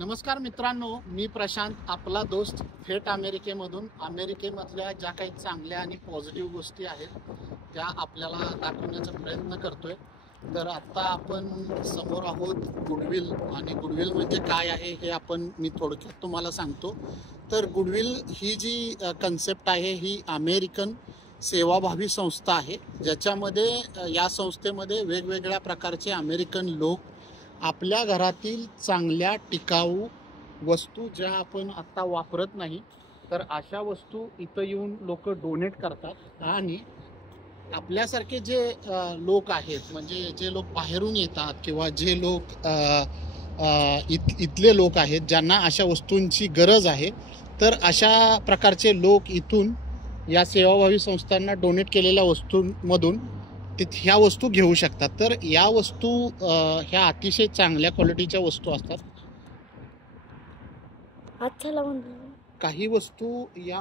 नमस्कार मित्रांनो, मी प्रशांत, आपला दोस्त थेट अमेरिकेमधून. अमेरिकेमधल्या ज्या काही चांगल्या आणि पॉझिटिव्ह गोष्टी आहेत त्या आपल्याला दाखवण्याचा प्रयत्न करतोय. तर आत्ता आपण समोर आहोत गुडविल. आणि गुडविल म्हणजे काय आहे हे मी थोडक्यात तुम्हाला सांगतो. तर गुडविल ही जी कन्सेप्ट आहे ही अमेरिकन सेवाभावी संस्था आहे, ज्याच्यामध्ये या संस्थेमध्ये वेगवेगळ्या प्रकारचे अमेरिकन लोक आपल्या घरातील चांगल्या टिकाऊ वस्तू ज्या आपण आत्ता वापरत नाही, तर अशा वस्तू इथं येऊन लोक डोनेट करतात. आणि आपल्यासारखे जे लोक आहेत, म्हणजे जे लोक बाहेरून येतात किंवा जे लोक इथले लोक आहेत ज्यांना अशा वस्तूंची गरज आहे, तर अशा प्रकारचे लोक इथून या सेवाभावी संस्थांना डोनेट केलेल्या वस्तूंमधून ह्या वस्तू घेऊ शकतात. तर या वस्तू ह्या अतिशय चांगल्या क्वालिटीच्या वस्तू असतात. काही वस्तू या